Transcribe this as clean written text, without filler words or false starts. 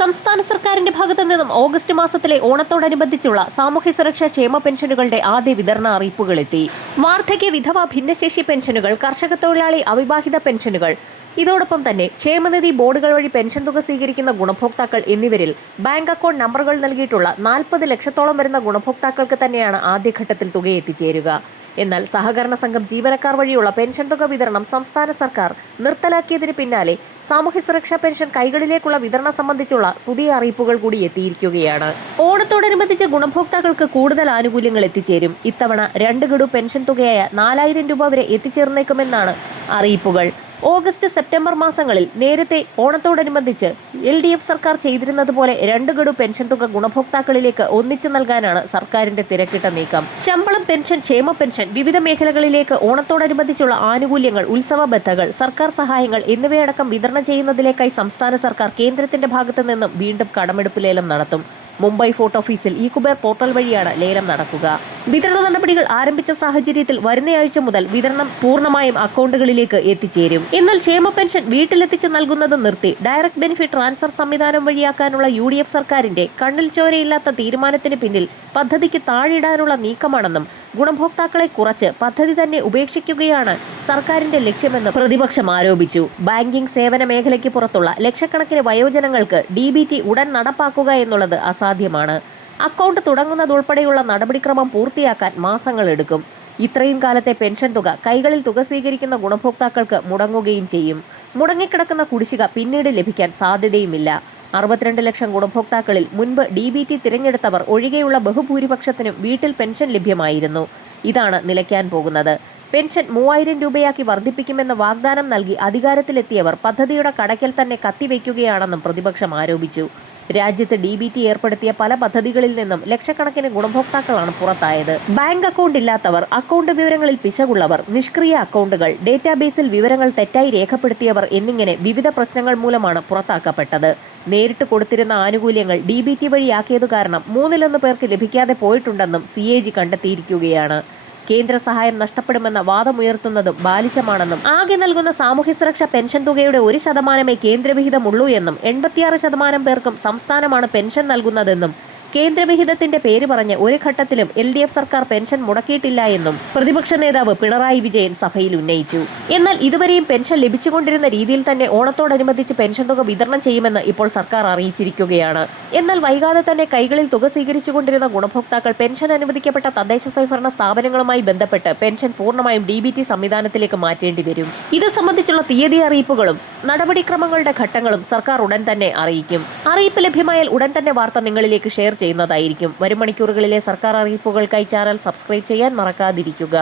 സംസ്ഥാന സർക്കാരിന്റെ ഭാഗത്തു നിന്നും ഓഗസ്റ്റ് മാസത്തിലെ ഓണത്തോടനുബന്ധിച്ചുള്ള സാമൂഹ്യ സുരക്ഷാ ക്ഷേമ പെൻഷനുകളുടെ ആദ്യ വിതരണ അറിയിപ്പുകളെത്തി. വാർദ്ധക്യ, വിധവ, ഭിന്നശേഷി പെൻഷനുകൾ, കർഷക തൊഴിലാളി അവിവാഹിത പെൻഷനുകൾ, ഇതോടൊപ്പം തന്നെ ക്ഷേമനിധി ബോർഡുകൾ വഴി പെൻഷൻ തുക സ്വീകരിക്കുന്ന ഗുണഭോക്താക്കൾ എന്നിവരിൽ ബാങ്ക് അക്കൗണ്ട് നമ്പറുകൾ നൽകിയിട്ടുള്ള 40 ലക്ഷത്തോളം വരുന്ന ഗുണഭോക്താക്കൾക്ക് തന്നെയാണ് ആദ്യഘട്ടത്തിൽ തുക എത്തിച്ചേരുക. എന്നാൽ സഹകരണ സംഘം ജീവനക്കാർ വഴിയുള്ള പെൻഷൻ തുക വിതരണം സംസ്ഥാന സർക്കാർ നിർത്തലാക്കിയതിന് പിന്നാലെ സാമൂഹ്യ സുരക്ഷാ പെൻഷൻ കൈകളിലേക്കുള്ള വിതരണം സംബന്ധിച്ചുള്ള പുതിയ അറിയിപ്പുകൾ കൂടി എത്തിയിരിക്കുകയാണ്. ഓണത്തോടനുബന്ധിച്ച് ഗുണഭോക്താക്കൾക്ക് കൂടുതൽ ആനുകൂല്യങ്ങൾ എത്തിച്ചേരും. ഇത്തവണ 2 ഗഡു പെൻഷൻ തുകയായ 4000 രൂപ വരെ എത്തിച്ചേർന്നേക്കുമെന്നാണ് അറിയിപ്പുകൾ. ഓഗസ്റ്റ്, സെപ്റ്റംബർ മാസങ്ങളിൽ നേരത്തെ ഓണത്തോടനുബന്ധിച്ച് LDF സർക്കാർ ചെയ്തിരുന്നത് പോലെ 2 ഗഡു പെൻഷൻ തുക ഗുണഭോക്താക്കളിലേക്ക് ഒന്നിച്ചു നൽകാനാണ് സർക്കാരിന്റെ തിരക്കിട്ട നീക്കം. ശമ്പളം, പെൻഷൻ, ക്ഷേമ പെൻഷൻ, വിവിധ മേഖലകളിലേക്ക് ഓണത്തോടനുബന്ധിച്ചുള്ള ആനുകൂല്യങ്ങൾ, ഉത്സവ ബത്തകൾ, സർക്കാർ സഹായങ്ങൾ എന്നിവയടക്കം വിതരണം ചെയ്യുന്നതിലേക്കായി സംസ്ഥാന സർക്കാർ കേന്ദ്രത്തിന്റെ ഭാഗത്തു നിന്നും വീണ്ടും കടമെടുപ്പ് ലേലം നടത്തും. മുംബൈ ഫോർട്ട് ഓഫീസിൽ ഇ-കുബേർ പോർട്ടൽ വഴിയാണ് ലേലം നടക്കുക. വിതരണ നടപടികൾ ആരംഭിച്ച സാഹചര്യത്തിൽ വരുന്നയാഴ്ച മുതൽ വിതരണം പൂർണ്ണമായും അക്കൗണ്ടുകളിലേക്ക് എത്തിച്ചേരും. എന്നാൽ ക്ഷേമ പെൻഷൻ വീട്ടിലെത്തിച്ച് നൽകുന്നത് നിർത്തി ഡയറക്ട് ബെനിഫിറ്റ് ട്രാൻസ്ഫർ സംവിധാനം വഴിയാക്കാനുള്ള UDF സർക്കാരിന്റെ കണ്ണിൽ ചോരയില്ലാത്ത തീരുമാനത്തിന് പിന്നിൽ പദ്ധതിക്ക് താഴിടാനുള്ള നീക്കമാണെന്നും ഗുണഭോക്താക്കളെ കുറച്ച് പദ്ധതി തന്നെ ഉപേക്ഷിക്കുകയാണ് സർക്കാരിന്റെ ലക്ഷ്യമെന്ന് പ്രതിപക്ഷം ആരോപിച്ചു. ബാങ്കിംഗ് സേവന മേഖലയ്ക്ക് പുറത്തുള്ള ലക്ഷക്കണക്കിന് വയോജനങ്ങൾക്ക് DBT ഉടൻ നടപ്പാക്കുക എന്നുള്ളത് അസാധ്യമാണ്. അക്കൗണ്ട് തുടങ്ങുന്നതുൾപ്പെടെയുള്ള നടപടിക്രമം പൂർത്തിയാക്കാൻ മാസങ്ങളെടുക്കും. ഇത്രയും കാലത്തെ പെൻഷൻ തുക കൈകളിൽ തുക സ്വീകരിക്കുന്ന ഗുണഭോക്താക്കൾക്ക് മുടങ്ങുകയും ചെയ്യും. മുടങ്ങിക്കിടക്കുന്ന കുടിശ്ശിക പിന്നീട് ലഭിക്കാൻ സാധ്യതയുമില്ല. 62 ലക്ഷം ഗുണഭോക്താക്കളിൽ മുൻപ് DBT തിരഞ്ഞെടുത്തവർ ഒഴികെയുള്ള ബഹുഭൂരിപക്ഷത്തിനും വീട്ടിൽ പെൻഷൻ ലഭ്യമായിരുന്നു. ഇതാണ് നിലയ്ക്കാൻ പോകുന്നത്. പെൻഷൻ 3000 രൂപയാക്കി വർദ്ധിപ്പിക്കുമെന്ന് വാഗ്ദാനം നൽകി അധികാരത്തിലെത്തിയവർ പദ്ധതിയുടെ കടയ്ക്കൽ തന്നെ കത്തിവെക്കുകയാണെന്നും പ്രതിപക്ഷം ആരോപിച്ചു. രാജ്യത്ത് DBT ഏർപ്പെടുത്തിയ പല പദ്ധതികളിൽ നിന്നും ലക്ഷക്കണക്കിന് ഗുണഭോക്താക്കളാണ് പുറത്തായത്. ബാങ്ക് അക്കൗണ്ട് ഇല്ലാത്തവർ, അക്കൗണ്ട് വിവരങ്ങളിൽ പിശകുള്ളവർ, നിഷ്ക്രിയ അക്കൗണ്ടുകൾ, ഡേറ്റാബേസിൽ വിവരങ്ങൾ തെറ്റായി രേഖപ്പെടുത്തിയവർ എന്നിങ്ങനെ വിവിധ പ്രശ്നങ്ങൾ മൂലമാണ് പുറത്താക്കപ്പെട്ടത്. നേരിട്ട് കൊടുത്തിരുന്ന ആനുകൂല്യങ്ങൾ DBT വഴിയാക്കിയതു കാരണം 1/3 പേർക്ക് ലഭിക്കാതെ പോയിട്ടുണ്ടെന്നും CAG കണ്ടെത്തിയിരിക്കുകയാണ്. കേന്ദ്ര സഹായം നഷ്ടപ്പെടുമെന്ന വാദമുയർത്തുന്നതും ബാലിശമാണെന്നും ആകെ നൽകുന്ന സാമൂഹ്യ സുരക്ഷാ പെൻഷൻ തുകയുടെ 1% കേന്ദ്രവിഹിതമുള്ളൂ എന്നും 86% പേർക്കും സംസ്ഥാനമാണ് പെൻഷൻ നൽകുന്നതെന്നും കേന്ദ്രവിഹിതത്തിന്റെ പേര് പറഞ്ഞ് ഒരു ഘട്ടത്തിലും LDF സർക്കാർ പെൻഷൻ മുടക്കിയിട്ടില്ല എന്നും പ്രതിപക്ഷ നേതാവ് പിണറായി വിജയൻ സഭയിൽ ഉന്നയിച്ചു. എന്നാൽ ഇതുവരെയും പെൻഷൻ ലഭിച്ചുകൊണ്ടിരുന്ന രീതിയിൽ തന്നെ ഓണത്തോടനുബന്ധിച്ച് പെൻഷൻ തുക വിതരണം ചെയ്യുമെന്ന് ഇപ്പോൾ സർക്കാർ അറിയിച്ചിരിക്കുകയാണ്. എന്നാൽ വൈകാതെ തന്നെ കൈകളിൽ തുക സ്വീകരിച്ചുകൊണ്ടിരുന്ന ഗുണഭോക്താക്കൾ പെൻഷൻ അനുവദിക്കപ്പെട്ട തദ്ദേശ സ്വയംഭരണ സ്ഥാപനങ്ങളുമായി ബന്ധപ്പെട്ട് പെൻഷൻ പൂർണ്ണമായും DBT സംവിധാനത്തിലേക്ക് മാറ്റേണ്ടി വരും. ഇത് സംബന്ധിച്ചുള്ള തീയതി അറിയിപ്പുകളും നടപടിക്രമങ്ങളുടെ ഘട്ടങ്ങളും സർക്കാർ ഉടൻ തന്നെ അറിയിക്കും. അറിയിപ്പ് ലഭ്യമായാൽ ഉടൻ തന്നെ വാർത്ത നിങ്ങളിലേക്ക് ഷെയർ ചെയ്യുന്നതായിരിക്കും. വരും മണിക്കൂറുകളിലെ സർക്കാർ അറിയിപ്പുകൾക്കായി ചാനൽ സബ്സ്ക്രൈബ് ചെയ്യാൻ മറക്കാതിരിക്കുക.